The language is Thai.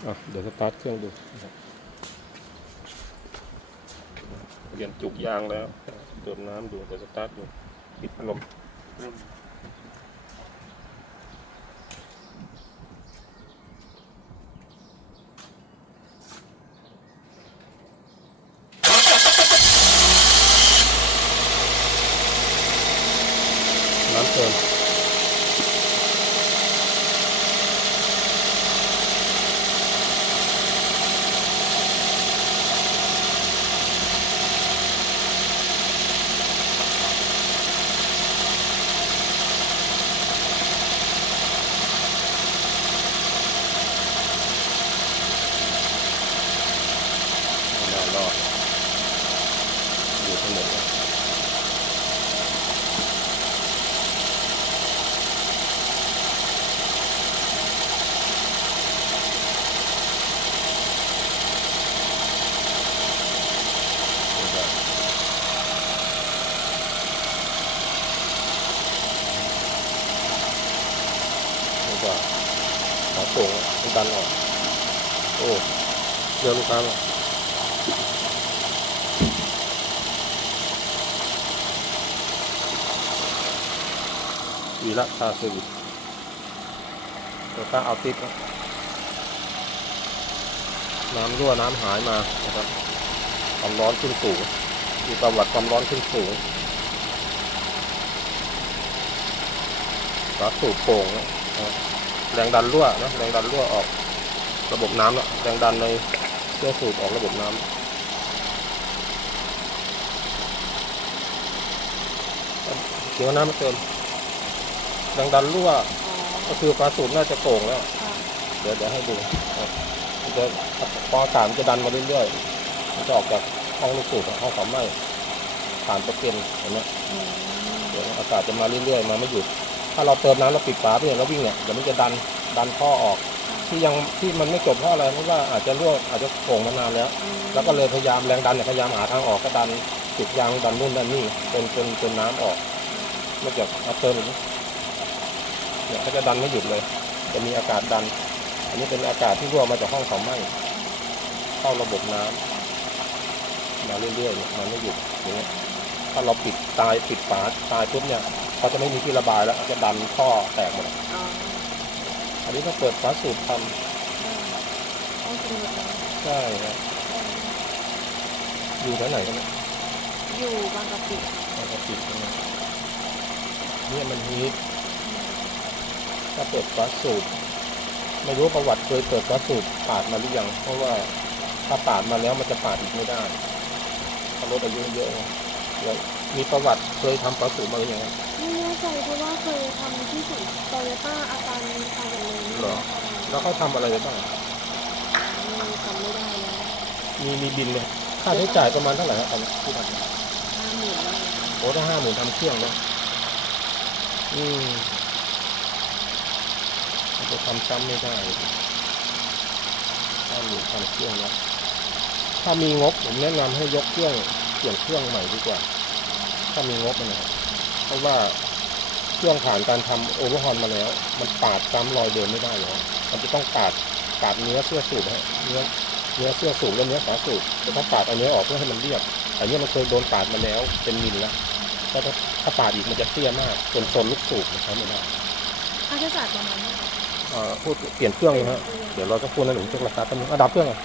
เดี๋ยวสตาร์ทเครื่องดูเปลี่ยนจุกยางแล้ว เติมน้ำดูเดี๋ยวสตาร์ทดูปิดพัดลมน้ำเติมน่ารอด อยู่ทั้งหมดเลยไม่ได้ไม่ได้ขาโป่งมันดันออก โอ้เดี๋ย วีระคาเซอร์วิสโตต้าเอาติสน้ำรั่วน้ำหายมานะครับความร้อนขึ้นสูง มีประวัติความร้อนขึ้นสูงฝาสูบโป่งแรงดันรั่วนะแรงดันรั่วออกระบบน้ำแล้วแรงดันในเครื่องสูบออกระบบน้ำเดี๋ยวน้ำมาเติม แรงดันรั่ว ก็คือฝาสูบน่าจะโป่งแล้ว เดี๋ยวเดี๋ยวให้ดูมันจะพออากาศมันจะดันมาเรื่อยๆ มันจะออกจากห้องลูกสูบห้องเผาไหม้ผ่านตะเกียงเห็นไหมเดี๋ยวอากาศจะมาเรื่อยๆ มาไม่หยุด ถ้าเราเติมน้ำแล้วปิดฝาไปเนี่ยแล้ววิ่งเนี่ยเดี๋ยวมันจะดันดันท่อออก ที่ยังที่มันไม่จบเพราะอะไรเพราะว่าอาจจะรั่วอาจจะโป่งมานานแล้ว แล้วก็เลยพยายามแรงดันเนี่ยพยายามหาทางออกก็ดันติดยางดันนู่นดันนี่จนจนจนน้ำออกไม่จากเอาเติมอีก เนี่ยเขาจะดันไม่หยุดเลย จะมีอากาศดัน อันนี้เป็นอากาศที่รั่วมาจากห้องเผาไหม้เข้าระบบน้ำมาเรื่อยๆเนี่ยมันไม่หยุดอย่างเงี้ยถ้าเราปิดตายปิดฝาตายปุ๊บเนี่ยเขาจะไม่มีที่ระบายแล้วจะดันท่อแตกหมดอ๋ออันนี้ต้องเปิดฝาสูบทต้องกินหมดแล้วำใช่ครับอยู่แถวไหนกันเนี่ยอยู่บางกะปิปกติใช่ไหมเนี่ยมันฮีท ถ้าเปิดฝาสูบไม่รู้ประวัติเคยเปิดฝาสูบปาดมาหรือยังเพราะว่าถ้าปาดมาแล้วมันจะปาดอีกไม่ได้ถ้ารถอายุเยอะไงแล้วมีประวัติเคยทำฝาสูบมาหรือยังไม่แน่ใจเพราะว่าเคยทำที่ศูนย์โตโยต้าอาการคาร์บอนเลยเหรอแล้วเขาทำอะไรไปบ้างไม่จำไม่ได้แล้วมีมีบินเลยค่าใช้จ่ายประมาณเท่าไหร่ครับตอนนี้ที่ทำห้าหมื่นแล้วโอ้ถ้าห้าหมื่นทำเครื่องนะอืมมัน จะทำซ้ำไม่ได้ห้าหมื่นทำเครื่องนะถ้ามีงบผมแนะนำให้ยกเครื่องเปลี่ยนเครื่องใหม่ดีกว่า ถ้ามีงบนะครับเพราะว่าเครื่องผ่านการทำโอเวอร์ฮอลมาแล้ว มันปาดซ้ำรอยเดิมไม่ได้แล้วมันจะต้องปาดปาดเนื้อเสื้อสูบฮะเนื้อเนื้อเสื้อสูบและเนื้อฝาสูบจะต้องปาดเอาเนื้อออกเพื่อให้มันเรียบอันนี้มันเคยโดนปาดมาแล้ว เป็นมิลแล้วถ้าถ้าปาดอีกมันจะเตี้ยมากจนทนลูกสูบมันใช้ไม่ได้ค่าใช้จ่ายประมาณเท่าไหร่ เอ่อพูดเปลี่ยนเครื่องนะฮะเดี๋ยวเราก็พูดนหนึ่งเช็คราคาแป๊บนึงอะดับเครื่องอะ